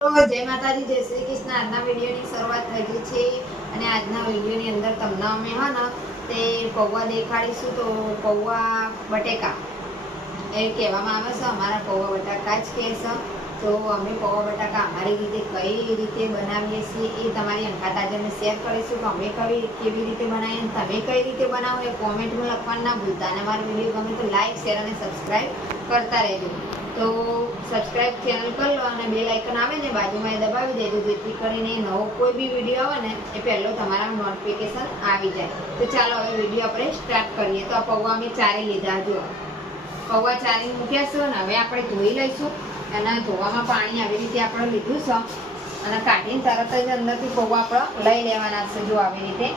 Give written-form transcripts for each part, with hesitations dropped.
તો જય માતાજી, જય શ્રી કૃષ્ણ। આજના વિડીયોની શરૂઆત થઈ ગઈ છે અને આજના વિડીયોની અંદર તમને અમે તે પૌવા દેખાડીશું। તો પૌવા બટેકા એ કહેવામાં આવે છે, અમારા પૌવા બટાકા જ કહે છે। તો અમે પૌવા બટાકા અમારી રીતે કઈ રીતે બનાવીએ છીએ એ તમારી અંગાત આજે અમે શેર કરીશું કે અમે કેવી રીતે બનાવીએ અને તમે કઈ રીતે બનાવો એ કોમેન્ટમાં લખવાનું ના ભૂલતા। અને અમારો વિડીયો ગમે તો લાઈક, શેર અને સબસ્ક્રાઈબ કરતા રહેજો। તો સબસ્ક્રાઇબ ચેનલ કરી લો અને બેલ આઇકન આવે ને બાજુમાં એ દબાવી દેજો, જેથી કરીને નવો કોઈ બી વિડીયો આવે ને એ પહેલો તમારા નોટિફિકેશન આવી જાય। તો ચાલો હવે વિડીયો આપણે સ્ટાર્ટ કરીએ। તો આ પૌવા અમે ચારી લીધા, જો પૌવા ચારી મૂક્યા છે ને હવે આપણે ધોઈ લઈશું। અને ધોવામાં પાણી આવી રીતે આપણે લીધું છે અને કાઢીને તરત જ અંદરથી પૌવા આપણે લઈ લેવાના છે। જો આવી રીતે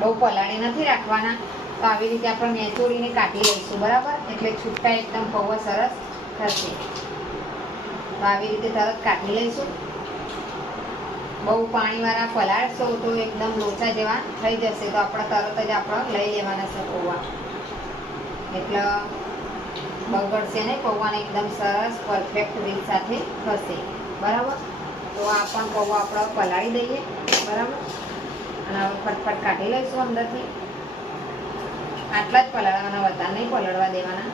બહુ પલાળી નથી રાખવાના। તો આવી રીતે આપણે નેચોડીને કાઢી લઈશું, બરાબર? એટલે છૂટા એકદમ પૌવા સરસ થશે। તો આવી રીતે તરત કાઢી લઈશું। બહુ પાણીવાળા પલાળશો તો એકદમ લોચા જેવા થઈ જશે। તો આપણે તરત જ આપણે લઈ લેવાના છે પૌવા, એટલે બગડશે નહીં, પૌવાને એકદમ સરસ પરફેક્ટ રીત સાથે થશે, બરાબર? તો આ પણ પૌવા આપણે પલાળી દઈએ, બરાબર? અને હવે ફટફટ કાઢી લઈશું અંદરથી। આટલા જ પલાળવાના, વધારે નહીં પલળવા દેવાના।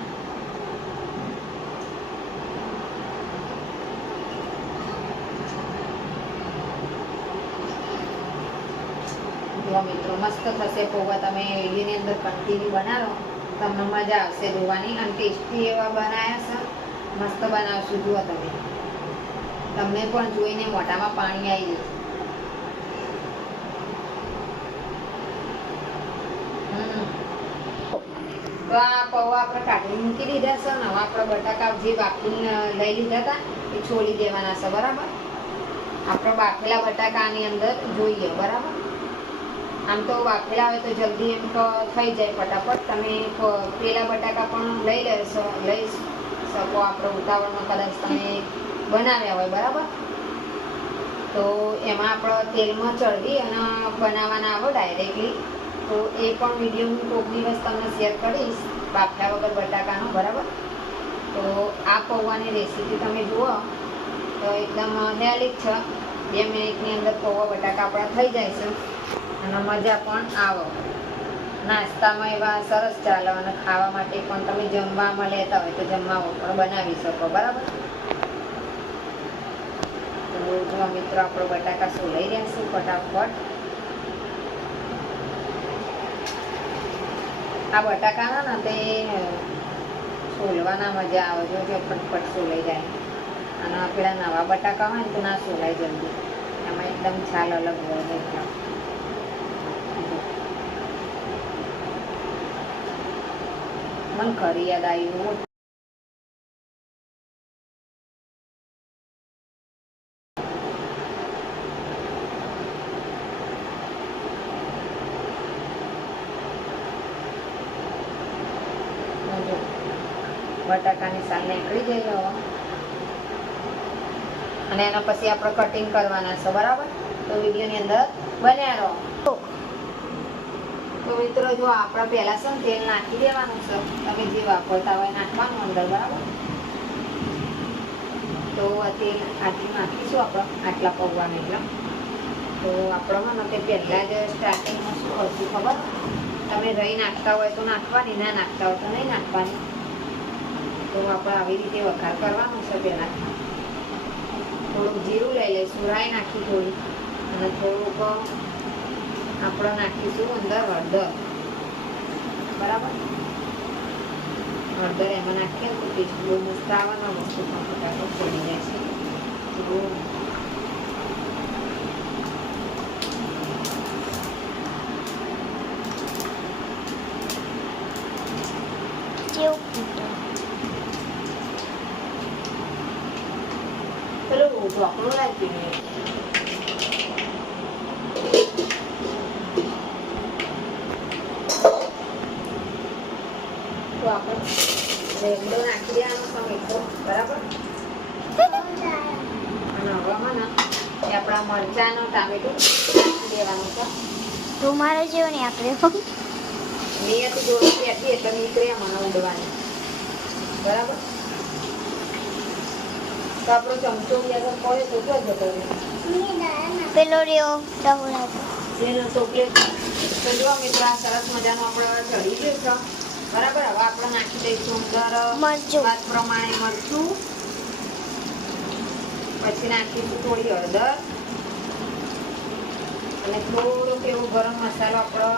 જો મિત્રો મસ્ત થશે પૌવા। તમે વિડીયોની અંદર કન્ટિન્યુ બનાવો, તમને મજા આવશે જોવાની। અને ટેસ્ટી એવા બનાવ્યા છે, મસ્ત બનાવશું। જુઓ તમને પણ જોઈને મોઢામાં પાણી આવી જશે। તો આ પૌવા આપણે કાઢી મૂકી દીધા છે ને હવે આપણે બટાકા જે બાફીને લઈ લીધા હતા એ છોડી દેવાના છે, બરાબર? આપણે બાફેલા બટાકાની અંદર જોઈએ, બરાબર? આમ તો બાફેલા હોય તો જલ્દી એમ તો થઈ જાય ફટાફટ। તમે પેલા બટાકા પણ લઈ શકો, આપણે ઉતાવળમાં કદાચ તમે બનાવ્યા હોય, બરાબર? તો એમાં આપણે તેલમાં ચડવી અને બનાવવાના આવે ડાયરેક્ટલી। તો એ પણ વિડીયો હું કોઈક દિવસ તમને શેર કરીશ, બાફ્યા વગર બટાકાનો, બરાબર? તો આ પૌવાની રેસીપી તમે જુઓ તો એકદમ હેલ્ધી છે। 2 મિનિટની અંદર પૌવા બટાકા આપણા થઈ જાય છે અને મજા પણ આવે। નાસ્તામાં એવા સરસ ચાલે અને ખાવા માટે પણ તમે જમવામાં લેતા હોય તો જમવામાં પણ બનાવી શકો, બરાબર? તો જો મિત્રો આપણો બટાકા સોલાઈ રહ્યા છે ફટાફટ। આ બટાકાના ને તે સોલવાના મજા આવે, જો ફટફટ સોલાઈ જાય। અને પેલા નવા બટાકા હોય ને તો ના સોલાય જલ્દી, એમાં એકદમ છાલ અલગ હોય એટલે મને ખરી યાદ આવ્યું। બટાકાની સાલ નીકળી જાય હવે અને એના પછી આપણે કટિંગ કરવાના છે, બરાબર? તો વિડીયોની અંદર બન્યા રહો। તો મિત્રો જો આપણે પહેલા છે ને તેલ નાખી દેવાનું છે, તમે જે વાપરતા હોય નાખવાનું અંદર, બરાબર? તો આ તેલ આટલું નાખીશું આપણે, આટલા પૌવાને એટલે। તો આપણે તે પહેલાં જ સ્ટાર્ટિંગમાં શું કરશું ખબર? તમે રહી નાખતા હોય તો નાખવાની, ના નાખતા હોય તો નહીં નાખવાની। તો આપણે આવી રીતે વઘાર કરવાનું છે। પહેલાં થોડુંક જીરું લઈ લઈશું, રાઈ નાખી થોડી, અને થોડુંક આપણે નાખીશું અંદર હળદર, બરાબર? હળદર એમાં નાખીએ તો ટેસ્ટ બહુ મસ્ત આવવાનો, વસ્તુ પણ ફટાફટ ચડી જાય છે। પેલું ઢોકળું રાખી દઈએ। તો આપણે રેગડો નાખી દેવાનો મીઠો, બરાબર? અને હવામાં ને એ આપણા મરચાંનો ટામેટું નાખી દેવાનું છે। તમારે જેવો નહીં આપણે નિયત જોડી હતી એટલે નીકળે મને ઉડવાની, બરાબર? તો આપણો ચમચો બી અગર પડે તો ક્યાં જતો રહે? પેલો રહ્યો ડહોળાતો. એનો ચોકલેટ. તો જો મિત્રો આ સરસ મજાનું આપણે ચડી ગયું છે. બરાબર, હવે આપણે નાખી દઈશું અંદર મરચું. સ્વાદ પ્રમાણે મરચું. પછી નાખીશું થોડી હળદર અને થોડોક એવો ગરમ મસાલો આપણે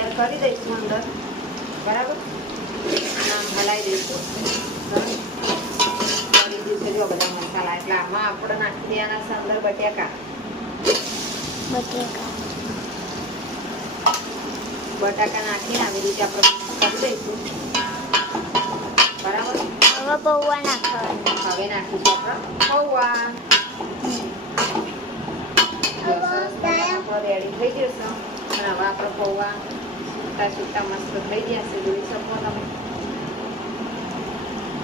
એડ કરી દઈશું અંદર. બરાબર, આમ હલાવી દઈશું. કરી દીધું છે જો બધા મસાલા. એટલે આમાં આપણે નાખી દેવાના છે અંદર બટાકા. બટાકા નાખીને આવી રીતે આપણે કરી દઈશું. બરાબર, હવે પૌવા નાખવાના. હવે નાખીશું આપણે પૌવા. રેડી થઈ જશે અને હવે આપણે પૌવા છૂટા છૂટા મસ્ત થઈ જશે. જોઈ શકો તમે.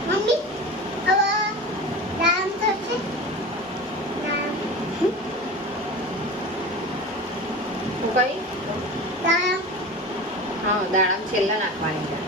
મમ્મી હવે દામ થશે. શું કઈ? દામ હા, દાડમ છેલ્લા નાખવાની છે.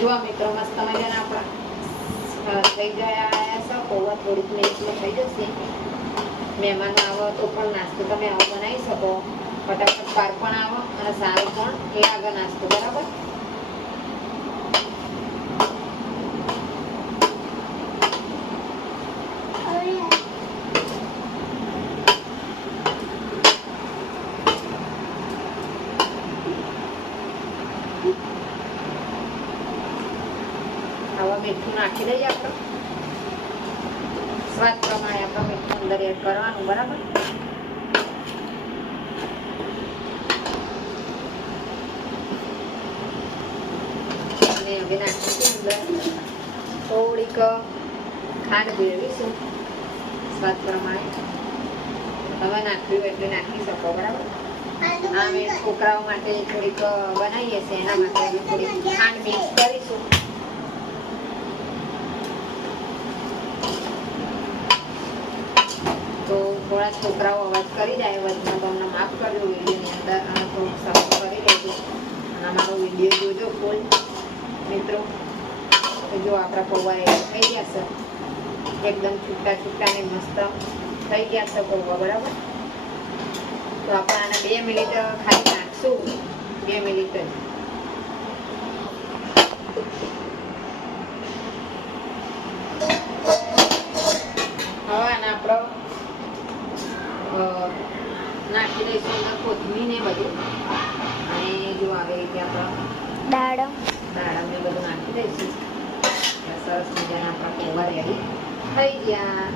જો મિત્રો મસ્ત મજાના આપણા થઈ ગયા છે. પૌવા થોડીક મિનિટમાં થઈ જશે. મહેમાન આવો તો પણ નાસ્તો તમે આવો બનાવી શકો. ફટાફટ પાર પણ આવો અને સારું પણ લાગે નાસ્તો. બરાબર, હવે મીઠું નાખી દઈએ આપણે. સ્વાદ પ્રમાણે આપણે મીઠું અંદર એડ કરવાનું. બરાબર, અને હવે નાખીશું અંદર થોડીક ખાંડ ભેળવીશું સ્વાદ પ્રમાણે. તમે નાખ્યું એટલે નાખી શકો. બરાબર, અમે છોકરાઓ માટે થોડીક બનાવીએ છીએ એના માટે થોડીક ખાંડ મિક્સ કરીશું. તો થોડા છોકરાઓ અવાજ કરી જાય વચમાં તો અમને માફ કરજો વિડીયોની અંદર અને થોડુંક સપોર્ટ કરી લેજો અને અમારો વિડીયો જોજો ફૂલ મિત્રો. તો જો આપણા પૌવા રેડી થઈ ગયા છે. એકદમ છૂટા છૂટા ને મસ્ત થઈ ગયા છે પૌવા. બરાબર, તો આપણે આને 2 મિનિટ ખાલી નાખશું. 2 મિનિટ જ. હવે આને આપણે નાખી દઈશું અંદર કોથમીર ને બધું. અને જો આવી રીતે આપણે દાડમ ને બધું નાખી દઈશું. સરસ મજાના આપણા પૌવા રેડી થઈ ગયા.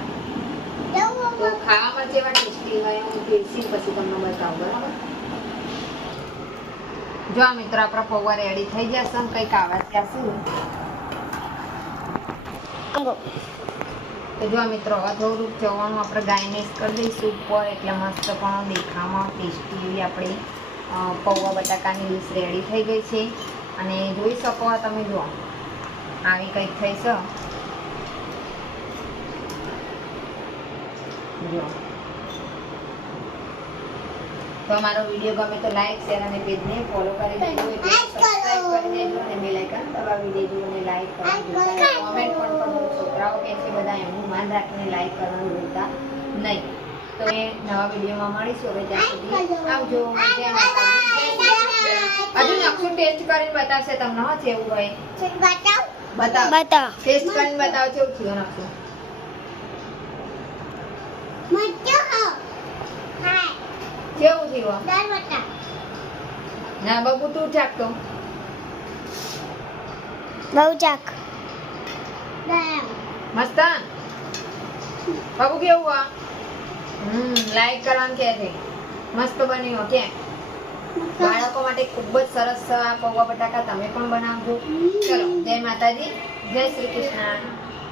તો ખાવામાં જેવા ટેસ્ટી હોય હું પીરસી પછી તમને બતાવું. બરાબર, જો આ મિત્રો આપણા પૌવા રેડી થઈ જશે. કંઈક આવાજ થશે. તો જો મિત્રો હવે થોડુંક ચવાણું આપણે ગાયનેસ કરી દઈશું ઉપર. એટલે મસ્ત પણ દેખાવામાં ટેસ્ટી એવી આપણી પૌવા બટાકાની ડીશ રેડી થઈ ગઈ છે. અને જોઈ શકો તમે, જુઓ આવી કંઈક થઈ છે. જો તો અમારો વિડીયો ગમે તો લાઈક શેર અને પેજને ફોલો કરી દેજો. સબસ્ક્રાઇબ કરી દેજો અને બેલ આઇકન દબાવી દેજો અને લાઈક કરવાનું ભૂલતા નહીં. કોમેન્ટ પણ કરજો. છોકરાઓ કહે છે બધા એમનું માન રાખીને લાઈક કરવાનું ભૂલતા નહીં. તો એ નવા વિડીયોમાં મળીશું. હવે ત્યાં સુધી આવજો. જય માતાજી. હજુ નકશું ટેસ્ટ કરીને બતાવશે તમને. હા છે એવું હોય બતાવ. ટેસ્ટ કરીને બતાવો કેવું થયું નકશું. કેવું થયું? ના બાબુ તું ચાખતો. બહુ ચાક. મસ્ત બાબુ કેવું? આ લાઈક કરવાનું કે છે. મસ્ત બન્યું કે બાળકો માટે ખૂબ જ સરસ આ પૌવા બટાકા તમે પણ બનાવજો. ચલો, જય માતાજી, જય શ્રી કૃષ્ણ.